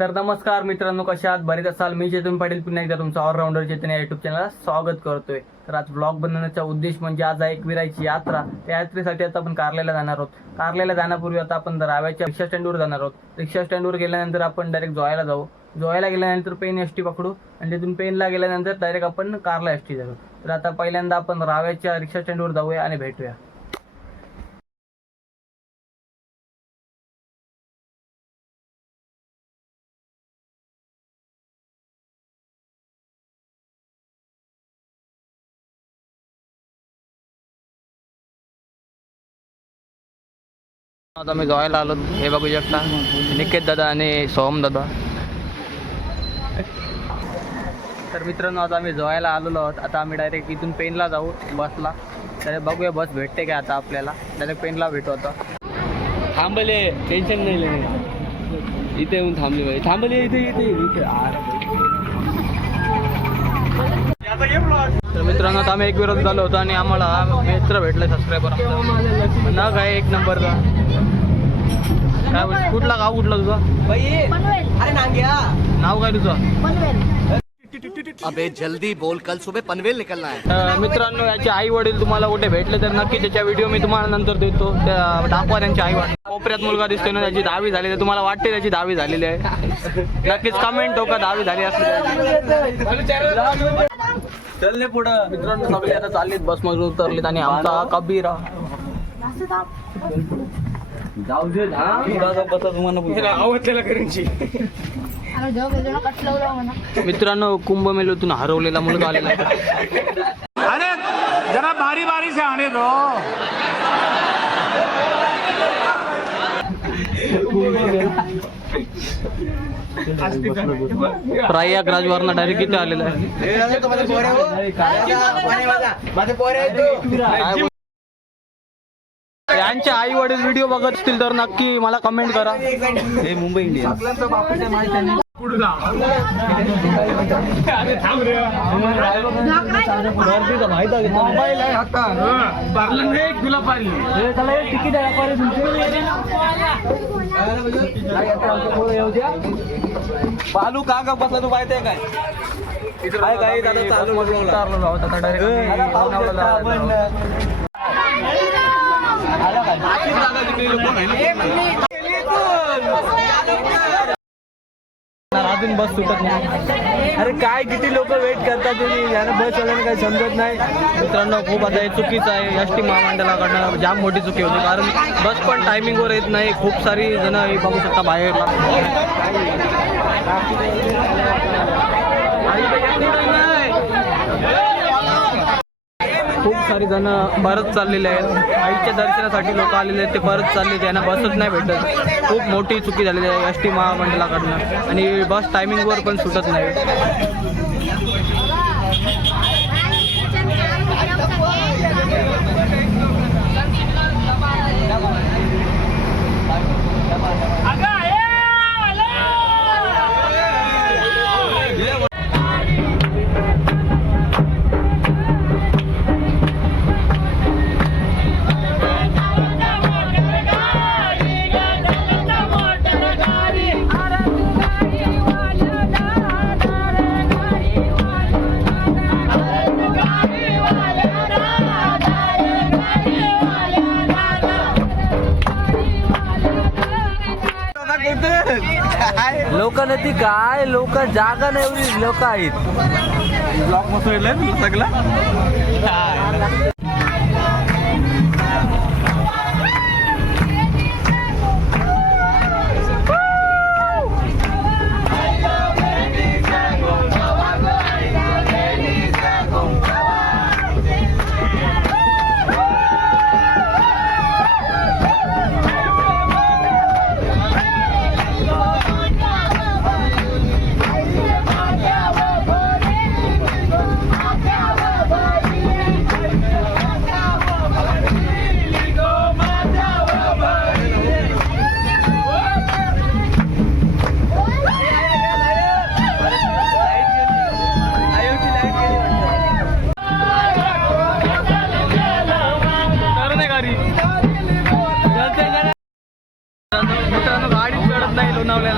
तर नमस्कार मित्रांनो, कशा आहात? बरेच असाल. मी चेतन पाटील पुन्हा एकदा तुमचा ऑलराऊंडर चेतन या युट्यूब चॅनलला स्वागत करतोय. तर आज ब्लॉग बनवण्याचा उद्देश म्हणजे आज आहे एकविरायची यात्रा. त्या यात्रेसाठी आता आपण कारल्याला जाणार आहोत. कारल्याला जाण्यापूर्वी आता आपण राव्याच्या रिक्षा स्टँडवर जाणार आहोत. रिक्षा स्टँडवर गेल्यानंतर आपण डायरेक्ट जोयाला जाऊ. जोयाला गेल्यानंतर पेन एस टी पकडू आणि तिथून पेनला गेल्यानंतर डायरेक्ट आपण कारला एस टी जाऊ. तर आता पहिल्यांदा आपण राव्याच्या रिक्षा स्टँडवर जाऊया आणि भेटूया. आता मी जोयाला आलो. हे बघू शकता, निकेत दादा आणि सोहम दादा. तर मित्रांनो, आता आम्ही जोयाला आलेलो आहोत. आता आम्ही डायरेक्ट इथून पेनला जाऊ बसला. तर बघूया बस भेटते का आता आपल्याला. डायरेक्ट पेनला भेटू. आता थांबले, टेन्शन नाही इथे येऊन थांबले. थांबले इथे. तर मित्रांनो, आता आम्ही एक विरोध झालो होतो आणि आम्हाला मित्र भेटले सबस्क्रायबर. ना काय एक नंबरचा. काय कुठला गाव कुठला तुझा? नाव काय तुझं? अबे जल्दी बोल, कल सुबह पनवेल निकलना है. मित्रांनो, याचे आई वडील तुम्हाला कुठे भेटले तर नक्की त्याच्या व्हिडिओ मी तुम्हाला नंतर देतो. त्या दाखवा त्यांचे आई वडील. कोपऱ्यात मुलगा दिसतोय ना, त्याची 10वी झालेली आहे. तुम्हाला वाटते त्याची 10वी झालेली आहे? नक्कीच कमेंट हो का 10वी झाली असली. चल पुढं. मित्रांनो, सगळे आता चाललीत बस मधून उतरलीत आणि आमचा कबीर जाऊ दे बसा तुम्हाला आवडलेला करूनची. मित्रांनो, कुंभमेळ्यातून हरवलेला मुलगा आलेला आहे. अरे जरा बारी बारी से आने दो. प्रयागराजवरनं डायरेक्ट इथे आलेला आहे. यांचे आई वडील व्हिडिओ बघत असतील तर नक्की मला कमेंट करा. हे मुंबई इंडियन्स. बालू का बसला तू माहिती आहे काय? काय दादा चालू आता डायरेक्ट अजून बस सुटत नाही. अरे काय किती लोक वेट करतात तुम्ही, याला बस वाल्याने काही समजत नाही. मित्रांनो, खूप आता हे चुकीचं आहे. एस टी महामंडळाकडनं जाम मोठी चुकी होती. कारण बस पण टायमिंगवर येत नाही. खूप सारी जण बघू शकता बाहेरला. खूप सारी जण परत चाललेले आहेत. आईच्या दर्शनासाठी लोक आलेले आहेत, ते परत चालले. त्यांना बसच नाही भेटत. खूप मोठी चुकी झालेली आहे एस टी महामंडळाकडनं. आणि बस टायमिंगवर पण सुटत नाही. लोक नाही काय, लोक जागा नाही, एवढी लोक आहेत. ब्लॉक मस्त सगळं.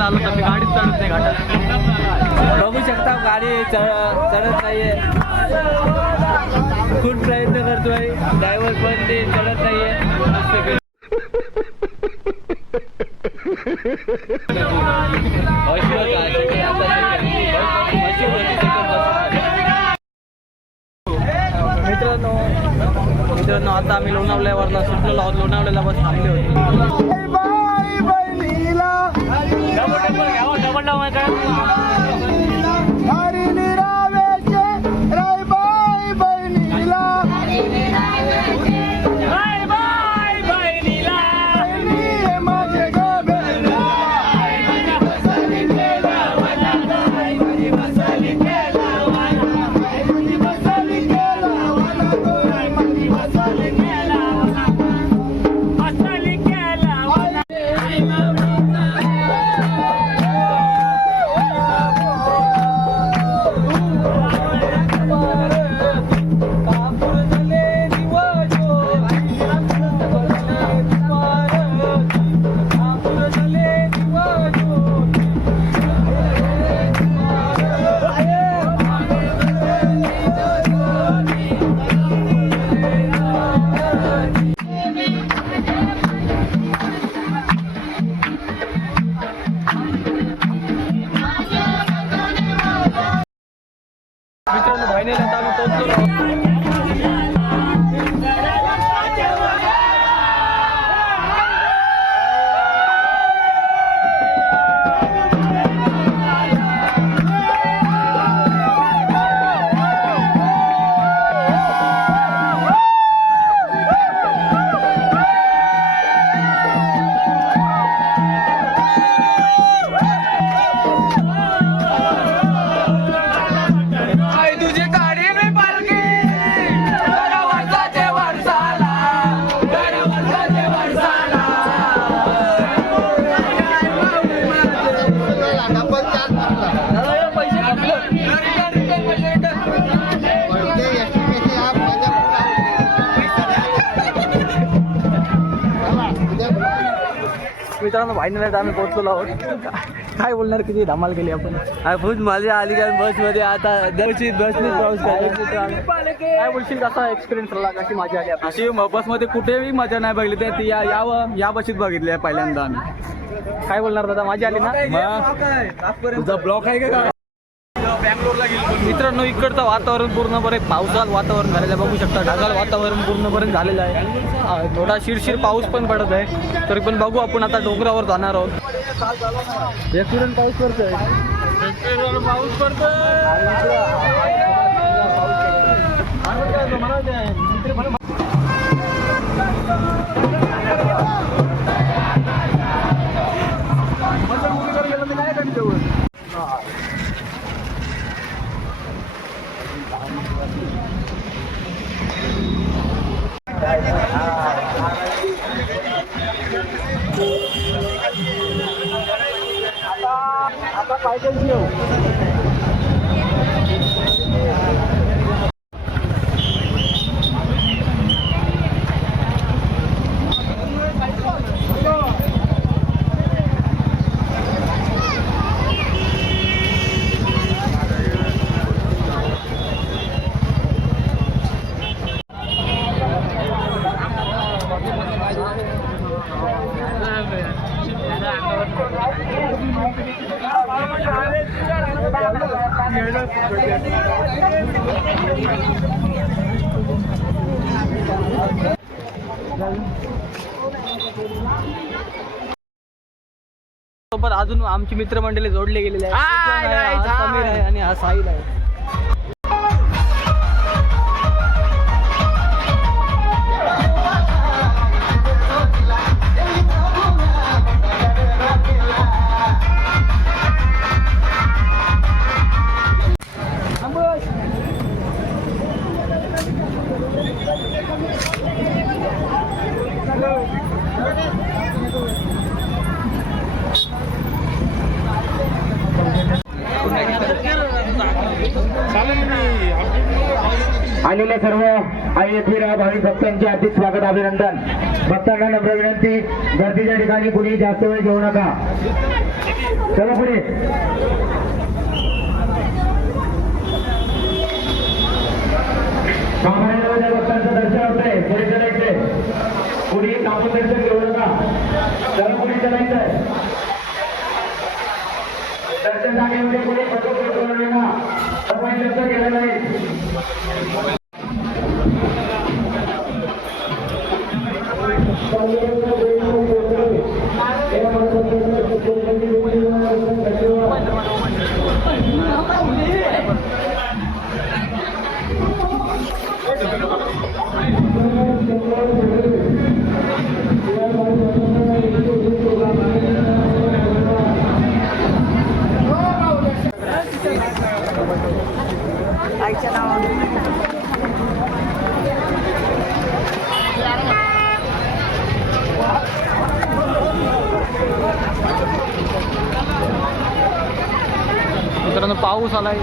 घाटाला आलो तर मी गाडीत चढत नाही घाटाला. बघू शकता गाडी चढत नाहीये. खूप प्रयत्न करतोय ड्रायव्हर पण ते चढत नाहीये. मित्रांनो आता आम्ही लोणावळ्यावरला सुटलेलो आहोत. लोणावळ्याला बस थांबली होती. मित्रांनो बहिणीला आता आम्ही पोहोचलो. मित्रांनो फायनल आम्ही पोहोचलो आहोत. काय बोलणार, किती धमाल केली आपण. खूप मजा आली कारण बसमध्ये आता बसने प्रवास करायचा. काय बोलशील, कसा एक्सपिरियन्स राहिला, कशी मजा आली आपली? अशी बसमध्ये कुठेही मजा नाही बघली. ते या बशीत बघितली आहे पहिल्यांदा आम्ही. काय बोलणार दादा, मजा आली ना? तुझा ब्लॉक आहे का? बँगलोरला गेलो. मित्रांनो इकडचं वातावरण पूर्णपणे पावसाचं वातावरण झालेलं आहे. बघू शकता ढगाळ वातावरण पूर्णपणे झालेलं आहे. थोडा शिरशिर पाऊस पण पडत आहे. तरी पण बघू आपण आता डोंगरावर जाणार आहोत. एक्सिडेंट पाऊस पडतोय. पाऊस आता पायदल घेऊ. सोबत अजून आमची मित्रमंडळी जोडले गेलेले आहेत. हा समीर आहे आणि हा साहिल आहे. आलेल्या सर्व आयएफीर भाविक भक्तांचे हार्दिक स्वागत अभिनंदन. भक्तांना नम्र विनंती, गर्दीच्या ठिकाणी कुणी जास्त वेळ घेऊ नका. चला पुढे. सामान्य भक्तांचं दर्शन होतंय. पुढे चलायचंय. पुढे कापून दर्शन घेऊ नका. चला पुढे चलायचंय. दर्शन जागेमध्ये पुढे फोटो करू नका. सर्वांनी लक्ष केलं नाही. मित्रांनो पाऊस आलाय.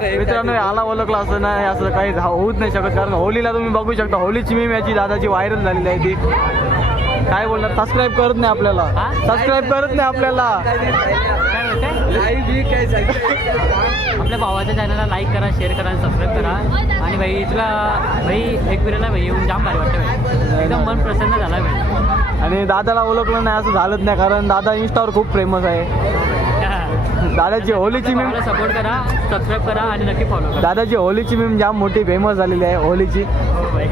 मित्रांनो याला ओळखला असं नाही, असं काही होऊच नाही शकत, कारण होलीला तुम्ही बघू शकता होलीची मीम याची दादाची व्हायरल झालेली आहे ती. काय बोलणार, सबस्क्राईब करत नाही आपल्याला, सबस्क्राईब करत नाही आपल्याला. आपल्या भावाच्या चॅनलला लाईक करा, शेअर करा आणि सबस्क्राईब करा. आणि भाई तुला भाई एक विराला भाई येऊन जाम भारी वाटतं भाई, एकदम मन प्रसन्न झाला भाई. आणि दादाला ओळखलं नाही असं झालंच नाही, कारण दादा इंस्टावर खूप फेमस आहे. दादाची होलीची मीम, सपोर्ट करा, सबस्क्राईब करा आणि नक्की फॉलो करा. दादाची होलीची मीम जाम मोठी फेमस झालेली आहे होलीची. हो भाई.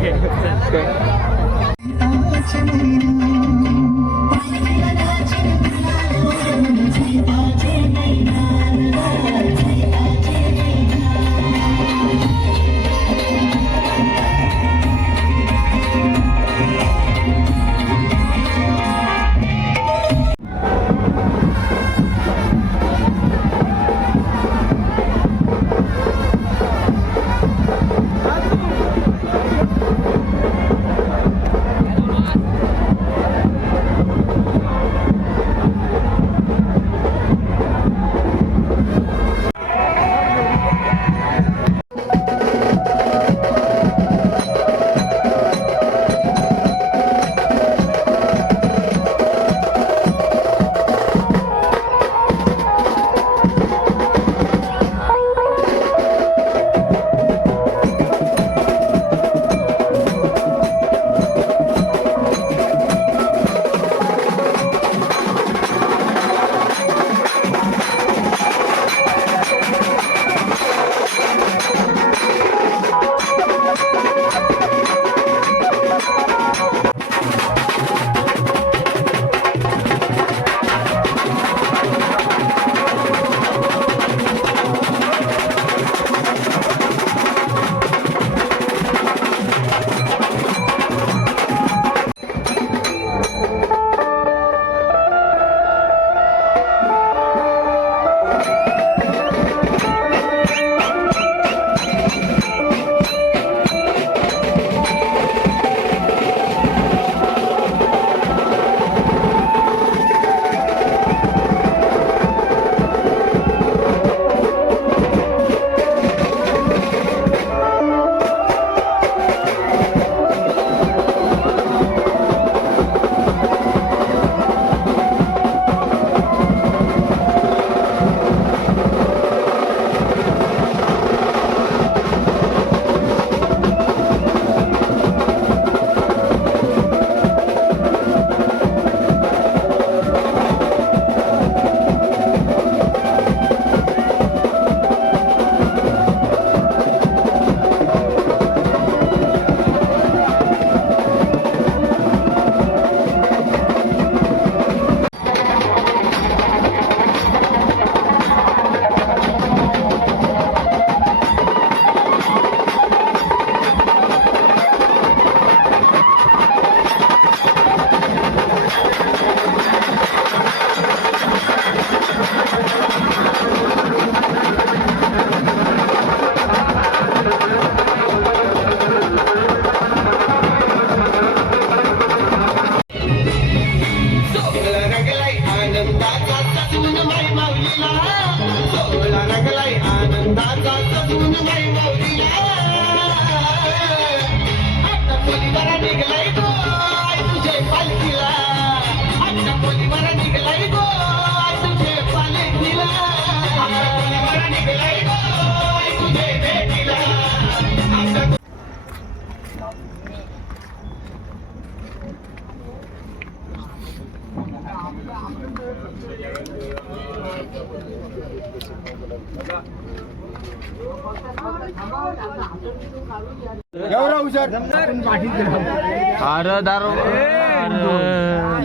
अरे दारू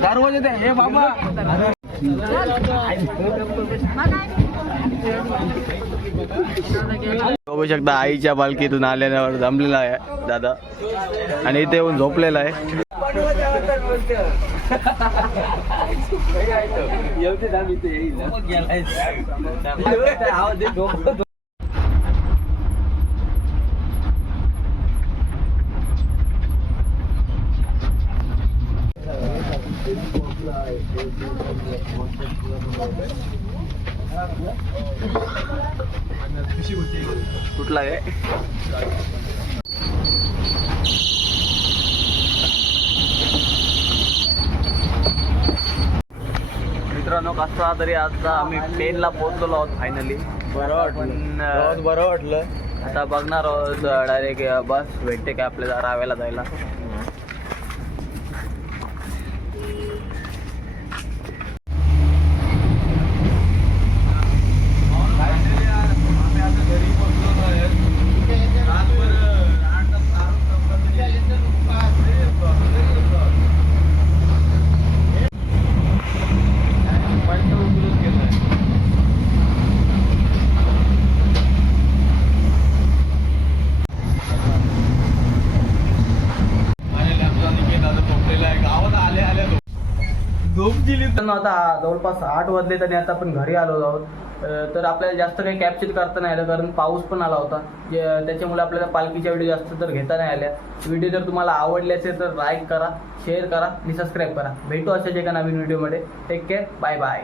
दरवाजे हे बाबा बघू शकता आईच्या पालखीतून आल्यावर जमलेला आहे दादा आणि इथे येऊन झोपलेला आहे. कुठला आहे? मित्रांनो, कसा तरी आता आम्ही पेनला पोहोचलो आहोत फायनली. बरं पण बरं वाटलं. आता बघणार आहोत डायरेक्ट बस भेटते का आपल्याला रावेला जायला. आता जवळपास 8 वाजले आणि आता आपण घरी आलो आहोत. तर आपल्याला जास्त काही कॅप्चर करता नाही आलं कारण पाऊस पण आला होता. त्याच्यामुळे आपल्याला पालखीच्या व्हिडिओ जास्त तर घेता नाही आल्या. व्हिडिओ जर तुम्हाला आवडले असेल तर लाईक करा, शेअर करा आणि सबस्क्राईब करा. भेटू अशाच एका नवीन व्हिडिओमध्ये. Take care, bye bye.